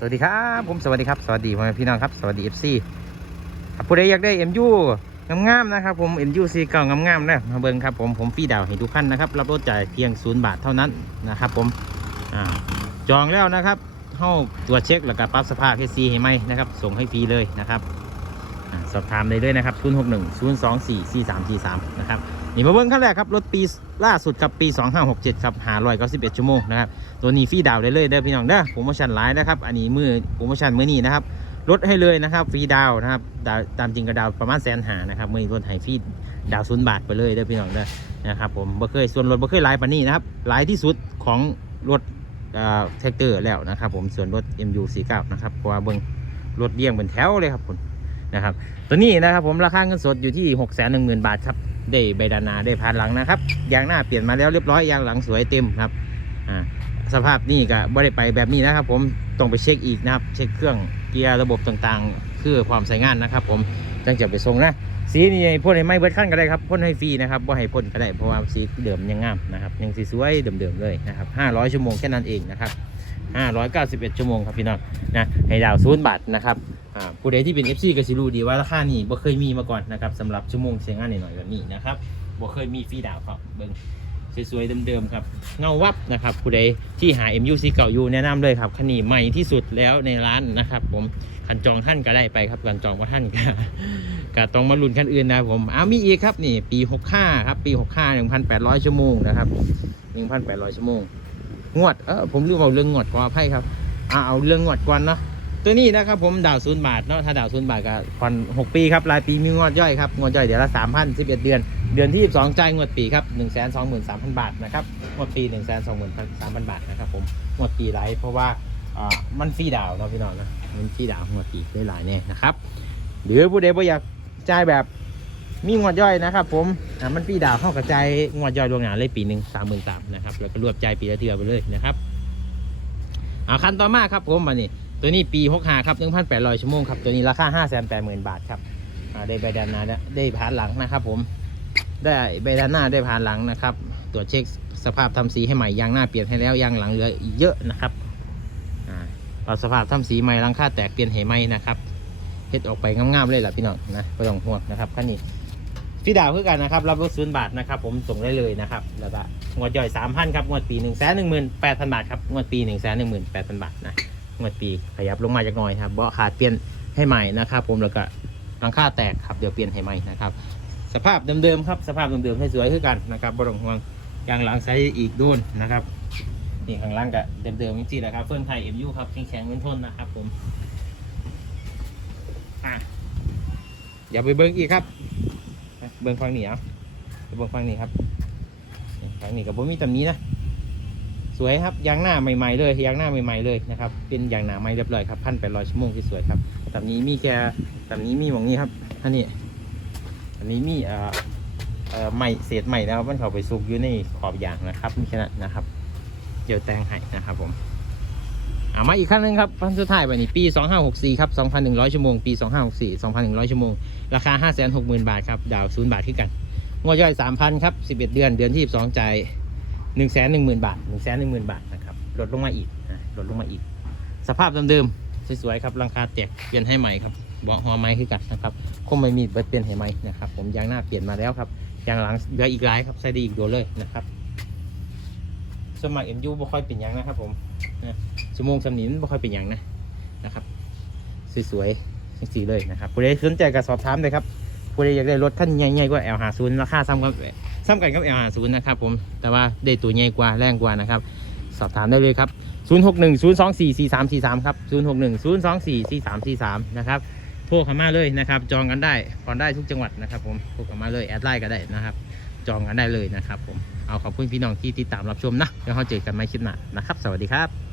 สวัสดีครับผมสวัสดีครับ สวัสดีพ่อแม่พี่น้องครับ สวัสดี FC ครับผู้ใดอยากได้ MU งามๆนะครับผม MU ซีเก่างามๆนะมาเบิ่งครับผมผมฟรีดาวให้ทุกขั้นนะครับรับรถจ่ายเพียงศูนย์บาทเท่านั้นนะครับผมอจองแล้วนะครับเข้าตรวจเช็คแล้วก็ปรับสภาพให้ซีให้ไหมนะครับส่งให้ฟรีเลยนะครับอสอบถามได้เลยนะครับ 0 6 1 0 2 4 4 3 4 3 นะครับ นี่มาเบิ่งขั้นแรกครับรถปีล่าสุดครับปี 2567ครับ591ชั่วโมงนะครับตัวนี้ฟรีดาวน์ได้เลยเด้อพี่น้องเด้อโปรโมชั่นหลายนะครับอันนี้มือโปรโมชั่นมือนี้นะครับลดให้เลยนะครับฟรีดาวน์นะครับดาวตามจริงก็ดาวประมาณแสนหานะครับมือนี้ลดให้ฟรีดาวศูนย์บาทไปเลยเด้อพี่น้องเด้อนะครับผมบ่เคยส่วนลดบ่เคยหลายปานนี้นะครับหลายที่สุดของรถแท็กเตอร์แล้วนะครับผมส่วนรถ MU49 นะครับเพราะว่าเบิ่งรถเลี้ยงเป็นแถวเลยครับผมนะครับตัวนี้นะครับผมราคาเงินสดอยู่ที่ 6 1 0 0 0 0 บาทครับ ได้ใบดานาได้พานหลังนะครับยางหน้าเปลี่ยนมาแล้วเรียบร้อยยางหลังสวยเต็มครับอ่าสภาพนี่ก็บ่ได้ไปแบบนี้นะครับ ผมต้องไปเช็คอีกนะครับ เช็คเครื่องเกียร์ระบบต่างๆ คือความใช้งานนะครับ ผมจังจะไปส่งนะสีนี่พ่นให้ไม่เบิดขั้นก็ได้ครับพ่นให้ฟรีนะครับบ่าให้พ่นก็ได้เพราะว่าสีเดิมยังงามนะครับยังสีสวยเดิมๆเลยนะครับ500 ชั่วโมงแค่นั้นเองนะครับ 591 ชั่วโมงครับพี่น้องนะให้ดาวศูนย์บาทนะครับผู้ใดที่เป็น FC ก็สิรู้ดีว่าราคานี่บ่เคยมีมาก่อนนะครับสำหรับชั่วโมงใช้งานหน่อยๆแบบนี้นะครับบ่เคยมีฟรีดาวครับเบิ่งสวยๆเดิมๆครับเงาวับนะครับผู้ใดที่หา MUC เก่าอยู่แนะนำเลยครับคันนี้ใหม่ที่สุดแล้วในร้านนะครับ ผมคันจองท่านก็ได้ไปครับคันจองว่าท่านก็ก็ต้องมาลุ้นคันอื่นนะผมอ้าวมีอีกครับนี่ปี 65 ครับปี 65 1,800 ชั่วโมงนะครับ 1,800 ชั่วโมง งวดเออผมลืมเอาเรื่องงวดขออภัยครับอ่าเอาเรื่องงวดก่อนเนาะตัวนี้นะครับผมดาวศูนย์บาทเนาะถ้าดาวศูนย์บาทก็ผ่อน6ปีครับรายปีมีงวดย่อยครับงวดย่อยเดี๋ยวละ3,000 11เอ็ดเดือน เดือนที่12จ่ายงวดปีครับ1 2 3 0 0 0บาทนะครับงวดปี1 2 3 0 0 0บาทนะครับผมงวดปีไรเพราะว่าอ่ามันฟรีดาวเนาะพี่น้องนะมันฟรีดาวงวดปีได้หลายแน่นะครับหรือผู้ใดบ่อยากจ่ายแบบ มีงวดย่อยนะครับ ผมอ่ามันฟรีดาวเข้ากระจายงวดย่อยดวงหนาเลยปีหนึ่งสามหมื่นสามนะครับแล้วก็รวบใจปีละเทือไปเลยนะครับอ่าคันต่อมาครับผมมานี่ตัวนี้ปี6 5ครับ1,800ชั่วโมงครับตัวนี้ราคา5 8 0 0 0 0บาทครับอ่าได้ใบด้านหน้าได้ผ่านหลังนะครับ ผมได้ใบด้านหน้าได้ผ่านหลังนะครับตรวจเช็คสภาพทำสีให้ใหม่ยางหน้าเปลี่ยนให้แล้วยางหลังเหลือเยอะนะครับอ่าเอาสภาพทำสีใหม่หลังค่าแตกเปลี่ยนให้ใหม่นะครับเฮ็ดออกไปงามๆเลยล่ะพี่น้องนะไม่ต้องห่วงนะครับคันนี้ พี่ดาวคือกันนะครับ รับรถศูนย์บาทนะครับ ผมส่งได้เลยนะครับ แล้วก็งวดย่อยสามพันครับ งวดปีหนึ่งแสนหนึ่งหมื่นแปดพันบาทครับ งวดปีหนึ่งแสนหนึ่งหมื่นแปดพันบาทนะ งวดปีขยับลงมาจากหน่อยครับ เบาะขาดเปลี่ยนให้ใหม่นะครับ ผม แล้วก็หลังคาแตกครับ เดี๋ยวเปลี่ยนให้ใหม่นะครับ สภาพเดิมๆครับ สภาพเดิมๆให้สวยขึ้นกันนะครับบรองห่วงยางหลังไซส์อีกโดนนะครับ นี่ข้างล่างก็เดิมๆจริงๆนะครับ เฟื่องไทยเอ็มยูครับแข็งๆเงินทนนะครับ ผม อะอย่าไปเบิ้งอีกครับ เบิ้งฟังนี่เอาเบิ้งฟังนี่ครับฟังนี่กับผมมีตำนี้นะ สวยครับยางหน้าใหม่ๆเลยยางหน้าใหม่ๆเลยนะครับ เป็นยางหนาใหม่เรียบร้อยครับพันแปดร้อยชั่วโมงที่สวยครับตำนี้มีแค่ตำนี้มีหมองนี้ครับอันนี้อันนี้มีเอ่อเอ่อใหม่เศษใหม่นะครับมันเข้าไปซุกอยู่ในขอบยางนะครับมีแค่นั้นะครับ เดี๋ยวแต่งให้นะครับผม อามาอีกขั้นหนึงครับขั้นสุดท้ายวันนี้ปี 2564 ครับ 2,100 ชั่วโมง ปี 2564 2,100 ชั่วโมง ราคา 560,000 บาทครับ ดาวศูนย์บาทขึ้นกัน งวดย่อย 3,000 ครับ 11 เดือน เดือนที่ 12จ่าย110,000 บาท 110,000 บาทนะครับ ลดลงมาอีก ลดลงมาอีก สภาพเดิมๆ สวยๆ ครับ ราคาแตก เปลี่ยนให้ใหม่ครับ เบาะหัวไม้ขึ้นกันนะครับคงไม่มีเบิดเปลี่ยนให้ไหมนะครับ ผมยางหน้าเปลี่ยนมาแล้วครับ ยางหลังเหลืออีกหลายครับใส่ดีอีกโดนเลยนะครับ สวนมัครเอ็มยูบ่ค่อยเป็นหยังนะครับ ผมนะชั่วโมงสำนินบ่ค่อยเป็นหยังนะนะครับ สวยๆสีเลยนะครับผู้ใดสนใจก็สอบถามเลยครับผู้ใดอยากได้รถคันใหญ่ๆกว่า L50 ราคาซ้ำกับซ้ำกันกับ L50 นะครับผมแต่ว่าได้ตัวใหญ่กว่าแรงกว่านะครับ สอบถามได้เลยครับ0610244343ครับ0610244343นะครับโทรเข้ามาเลยนะครับ จองกันได้ผ่อนได้ทุกจังหวัดนะครับ ผมโทรเข้ามาเลยแอดไลน์ก็ได้นะครับ จองกันได้เลยนะครับผมเอาขอบคุณพี่น้องที่ติดตามรับชมนะแล้วเราเจอกันใหม่คลิปหน้านะครับ สวัสดีครับ